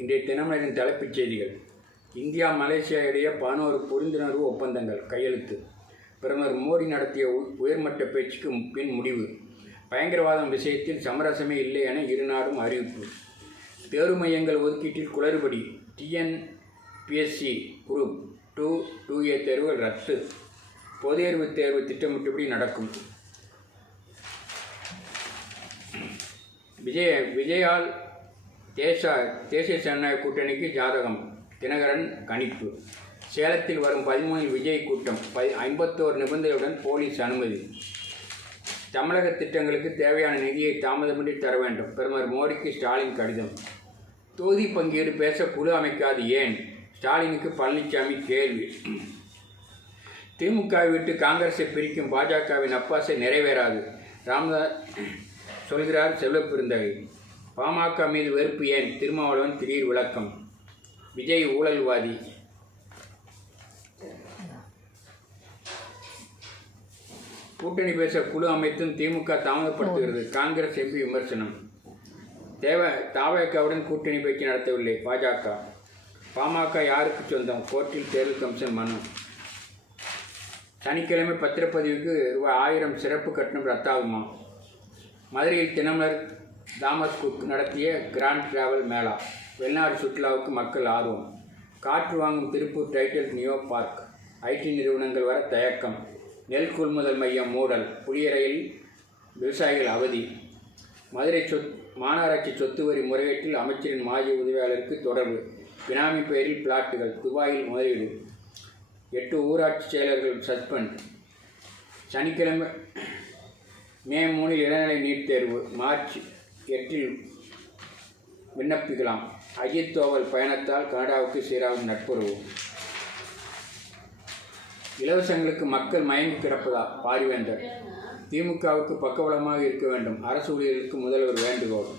இன்றைய தினமலரின் தலைப்புச் செய்திகள். இந்தியா மலேசியா இடையே 11 புரிந்துணர்வு ஒப்பந்தங்கள் கையெழுத்து. பிரதமர் மோடி நடத்திய உயர்மட்ட பேச்சுக்கு பின் முடிவு. பயங்கரவாதம் விஷயத்தில் சமரசமே இல்லை என இரு நாடும் அறிவிப்பு. தேர்வு மையங்கள் ஒதுக்கீட்டில் குளறுபடி. TNPSC குரூப் 2, 2A தேர்வுகள் ரத்து. பொதுத் தேர்வு திட்டமிட்டபடி நடக்கும். விஜயால் தேசிய ஜனநாயக கூட்டணிக்கு ஜாதகம். தினகரன் கணிப்பு. சேலத்தில் வரும் 13 விஜய் கூட்டம். 51 நிபந்தனையுடன் போலீஸ் அனுமதி. தமிழக திட்டங்களுக்கு தேவையான நிதியை தாமதமின்றி தர வேண்டும். பிரதமர் மோடிக்கு ஸ்டாலின் கடிதம். தொகுதி பங்கீடு பேச குழு அமைக்காது ஏன்? ஸ்டாலினுக்கு பழனிசாமி கேள்வி. திமுகவை விட்டு காங்கிரஸை பிரிக்கும் பாஜகவின் அப்பாசை நிறைவேறாது. ராமதாஸ் சொல்கிறார் செல்வப்பெருந்தகை. பாமக மீது வெறுப்பு ஏன்? திருமாவளவன் திடீர் விளக்கம். விஜய் ஊழல்வாதி. கூட்டணி பேச குழு அமைத்தும் திமுக தாமதப்படுத்துகிறது. காங்கிரஸ் எம்பி விமர்சனம். தாவேகாவுடன் கூட்டணி பேச்சு நடத்தவில்லை பாஜக. பாமக யாருக்கு சொந்தம்? கோர்ட்டில் தேர்தல் கமிஷன் மனு. சனிக்கிழமை பத்திரப்பதிவுக்கு ₹1000 சிறப்பு கட்டணம் ரத்தாகுமா? மதுரையில் தினமலர் தாமஸ் குக் நடத்திய கிராண்ட் டிராவல் மேளா. வெளிநாடு சுற்றுலாவுக்கு மக்கள் ஆர்வம். காற்று வாங்கும் Tiruppur Tidel neo park. IT நிறுவனங்கள் வர தயக்கம். நெல் கொள்முதல் மையம் மூடல். புளியரையில் விவசாயிகள் அவதி. மதுரை மாநகராட்சி சொத்து வரி முறைகேட்டில் அமைச்சரின் மாஜி உதவியாளருக்கு தொடர்பு. பினாமி பெயரில் பிளாட்டுகள். துபாயில் முதலீடு. 8 ஊராட்சி செயலர்கள் சஸ்பெண்ட். சனிக்கிழமை மே 3 இளநிலை நீட் தேர்வு. மார்ச் 8 விண்ணப்பிக்கலாம். அஜித் தோவல் பயணத்தால் கனடாவுக்கு சீராகும் நட்புறவு. இலவசங்களுக்கு மக்கள் மயங்கி கிடப்பதா? பாரிவேந்தர். திமுகவுக்கு பக்கபலமாக இருக்க வேண்டும். அரசு ஊழியர்களுக்கு முதல்வர் வேண்டுகோள்.